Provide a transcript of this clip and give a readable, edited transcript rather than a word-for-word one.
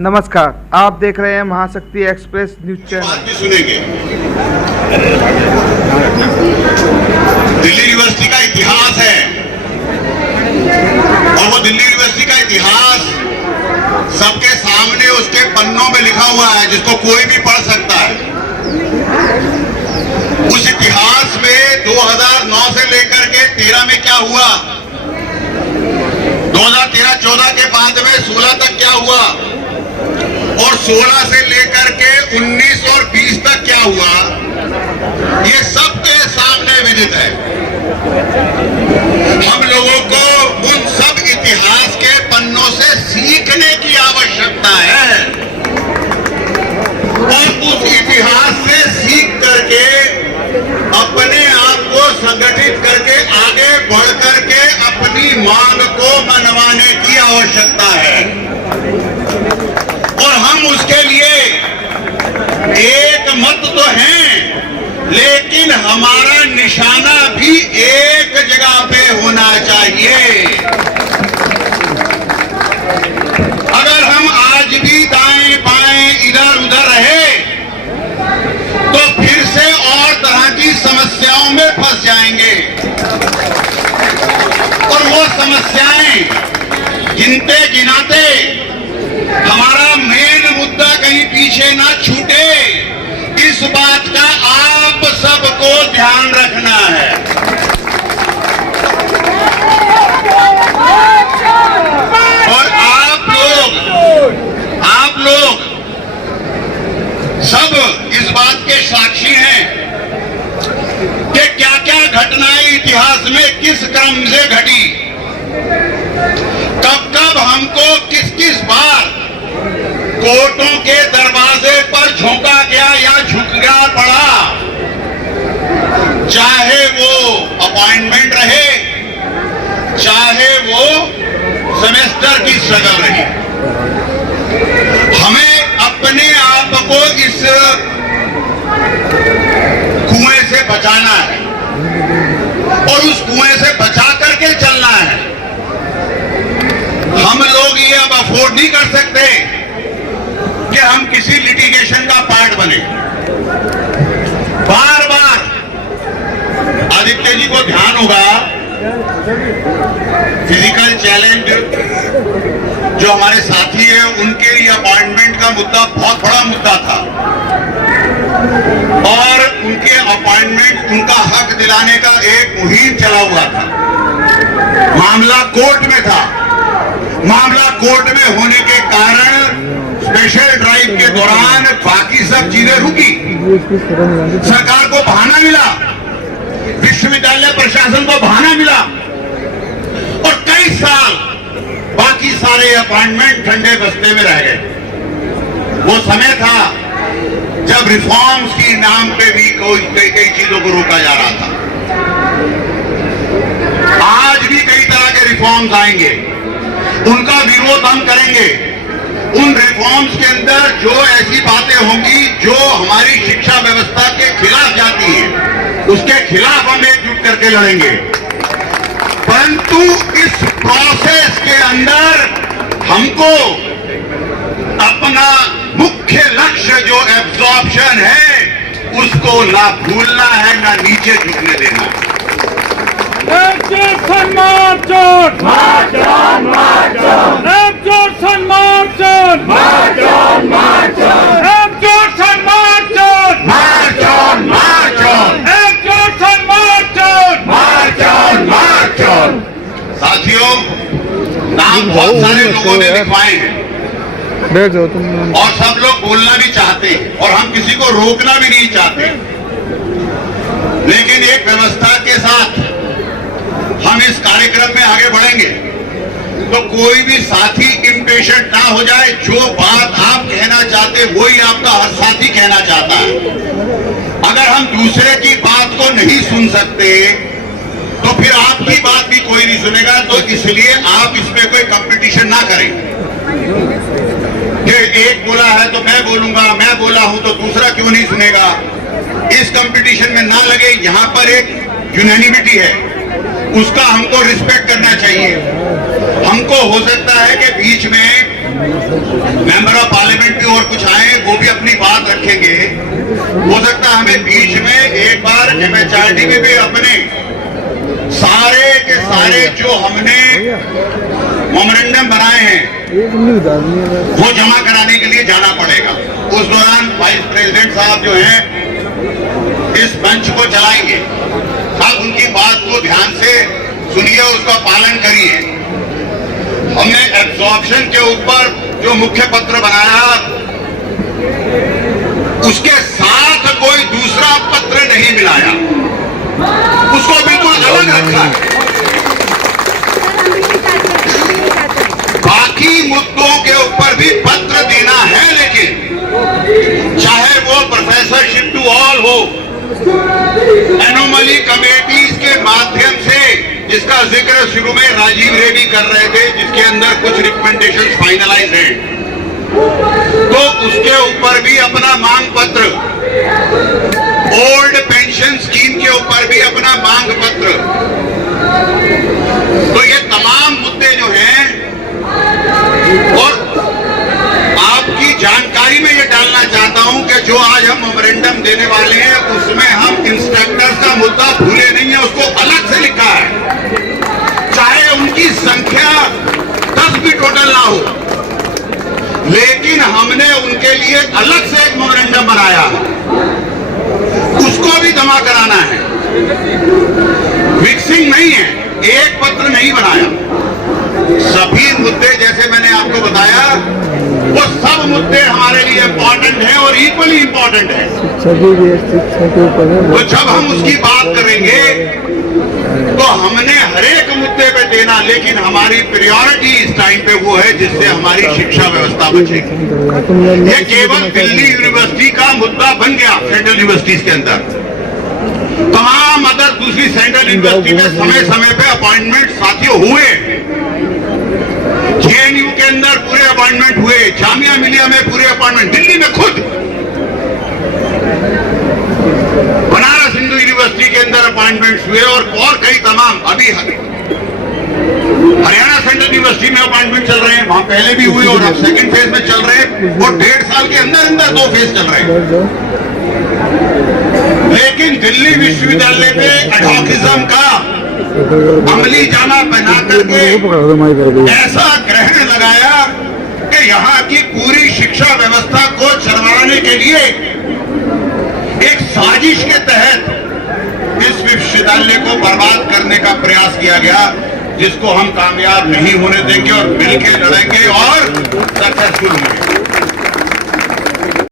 नमस्कार, आप देख रहे हैं महाशक्ति एक्सप्रेस न्यूज चैनल। बात भी सुनेंगे। दिल्ली यूनिवर्सिटी का इतिहास है और वो दिल्ली यूनिवर्सिटी का इतिहास सबके सामने उसके पन्नों में लिखा हुआ है, जिसको कोई भी पढ़ सकता है। उस इतिहास में 2009 से लेकर के 13 में क्या हुआ, 2013-14 के बाद में 16 तक क्या हुआ और 16 से लेकर के 19 और 20 तक क्या हुआ, ये सबके सामने विदित है। हम लोगों को उन सब इतिहास के पन्नों से सीखने की आवश्यकता है और उस इतिहास से सीख करके अपने आप को संगठित करके आगे बढ़ करके अपनी मांग को मनवाने की आवश्यकता है। और हम उसके लिए एक मत तो हैं, लेकिन हमारा निशाना भी एक जगह पे होना चाहिए। अगर हम आज भी दाएं बाएं इधर उधर रहे तो फिर से और तरह की समस्याओं में फंस जाएंगे और वो समस्याएं गिनते गिनाते हमारा मेन मुद्दा कहीं पीछे ना छूटे, इस बात का आप सबको ध्यान रखना है। और आप लोग सब इस बात के साक्षी हैं कि क्या क्या घटनाएं इतिहास में किस क्रम से घटी, कब कब हमको किस किस बार कोर्टों के दरवाजे पर झोंका गया या झुका पड़ा, चाहे वो अपॉइंटमेंट रहे, चाहे वो सेमेस्टर की स्ट्रगल रही। हमें अपने आप को इस कुएं से बचाना है और उस कुएं से बचा करके चलना है। हम लोग ये अब अफोर्ड नहीं कर सकते कि हम किसी लिटिगेशन का पार्ट बने। बार बार आदित्य जी को ध्यान होगा, फिजिकल चैलेंज जो हमारे साथी है उनके लिए अपॉइंटमेंट का मुद्दा बहुत बड़ा मुद्दा था और उनके अपॉइंटमेंट, उनका हक दिलाने का एक मुहिम चला हुआ था। मामला कोर्ट में था, मामला कोर्ट में होने के कारण स्पेशल ड्राइव के दौरान बाकी सब चीजें रुकी। सरकार को बहाना मिला, विश्वविद्यालय प्रशासन को बहाना मिला और कई साल बाकी सारे अपॉइंटमेंट ठंडे बस्ते में रह गए। वो समय था जब रिफॉर्म्स की नाम पे भी कई चीजों को रोका जा रहा था। आज भी कई तरह के रिफॉर्म्स आएंगे, उनका विरोध हम करेंगे। उन रिफॉर्म्स के अंदर जो ऐसी बातें होंगी जो हमारी शिक्षा व्यवस्था के खिलाफ जाती हैं, उसके खिलाफ हम एकजुट करके लड़ेंगे। परंतु इस प्रोसेस के अंदर हमको अपना मुख्य लक्ष्य जो एब्जॉर्प्शन है उसको ना भूलना है, ना नीचे झुकने देना। साथियों, नाम बहुत सारे लोगों ने लिखवाए हैं और सब लोग बोलना भी चाहते हैं और हम किसी को रोकना भी नहीं चाहते, लेकिन एक व्यवस्था के साथ हम इस कार्यक्रम में आगे बढ़ेंगे तो कोई भी साथी इम्पेशेंट ना हो जाए। जो बात आप कहना चाहते वही आपका हर साथी कहना चाहता है। अगर हम दूसरे की बात को नहीं सुन सकते तो फिर आपकी बात भी कोई नहीं सुनेगा। तो इसलिए आप इसमें कोई कंपटीशन ना करें कि एक बोला है तो मैं बोलूंगा, मैं बोला हूं तो दूसरा क्यों नहीं सुनेगा। इस कंपटीशन में ना लगे। यहां पर एक यूनानिमिटी है, उसका हमको रिस्पेक्ट करना चाहिए। हमको हो सकता है कि बीच में मेंबर ऑफ पार्लियामेंट भी और कुछ आए, वो भी अपनी बात रखेंगे। हो सकता है हमें बीच में एक बार MHRD में भी अपने सारे के सारे जो हमने मेमोरेंडम बनाए हैं वो जमा कराने के लिए जाना पड़ेगा। उस दौरान वाइस प्रेसिडेंट साहब जो हैं इस मंच को चलाएंगे। आप उनकी बात को ध्यान से सुनिए, उसका पालन करिए। हमने एब्जॉर्प्शन के ऊपर जो मुख्य पत्र बनाया, उसके साथ कोई दूसरा पत्र नहीं मिलाया, उसको बिल्कुल अलग रखा है। बाकी मुद्दों के ऊपर भी पत्र देना है, लेकिन चाहे वो प्रोफेसरशिप टू ऑल हो, एनोमली कमेटीज के माध्यम से, जिसका जिक्र शुरू में राजीव रेड्डी कर रहे थे, जिसके अंदर कुछ रिकमेंडेशंस फाइनलाइज हैं, तो उसके ऊपर भी अपना मांग पत्र, ओल्ड पेंशन स्कीम के ऊपर भी अपना मांग पत्र। तो ये तमाम मुद्दे जो हैं, और आपकी जानकारी में ये डालना चाहता हूं कि जो आज हम मेमोरेंडम देने वाले हैं, उसमें हम इंस्ट्रक्टर्स का मुद्दा भूले नहीं है, उसको अलग से लिखा है। चाहे उनकी संख्या 10 भी टोटल ना हो, लेकिन हमने उनके लिए अलग से एक मेमोरेंडम बनाया है, उसको भी जमा कराना है। मिक्सिंग नहीं है, एक पत्र नहीं बनाया। सभी मुद्दे जैसे मैंने आपको बताया, वो सब मुद्दे हमारे लिए इंपॉर्टेंट हैं और इक्वली इंपॉर्टेंट है। तो जब हम उसकी बात करेंगे तो हमने हर एक मुद्दे पे देना, लेकिन हमारी प्रायोरिटी इस टाइम पे वो है जिससे हमारी शिक्षा व्यवस्था बचेगी। ये केवल दिल्ली यूनिवर्सिटी का मुद्दा बन गया सेंट्रल यूनिवर्सिटीज के अंदर। तमाम अदर दूसरी सेंट्रल यूनिवर्सिटी में समय समय पे अपॉइंटमेंट साथियों हुए, JNU के अंदर पूरे अपॉइंटमेंट हुए, जामिया मिलिया में पूरे अपॉइंटमेंट, दिल्ली में खुद बनारस हिंदू यूनिवर्सिटी के अंदर अपॉइंटमेंट्स हुए, और कई तमाम अभी हरियाणा सेंट्रल यूनिवर्सिटी में अपॉइंटमेंट चल रहे हैं, वहां पहले भी हुए और अब सेकंड फेज में चल रहे हैं, और 1.5 साल के अंदर अंदर 2 फेज चल रहे हैं। लेकिन दिल्ली विश्वविद्यालय पे एडहॉकिज्म का अमली जामा बना करके ऐसा ग्रहण लगाया कि यहाँ की पूरी शिक्षा व्यवस्था को चरवाने के लिए एक साजिश के तहत इस विश्वविद्यालय को बर्बाद करने का प्रयास किया गया, जिसको हम कामयाब नहीं होने देंगे और मिलकर लड़ेंगे और सक्सेसफुल होंगे।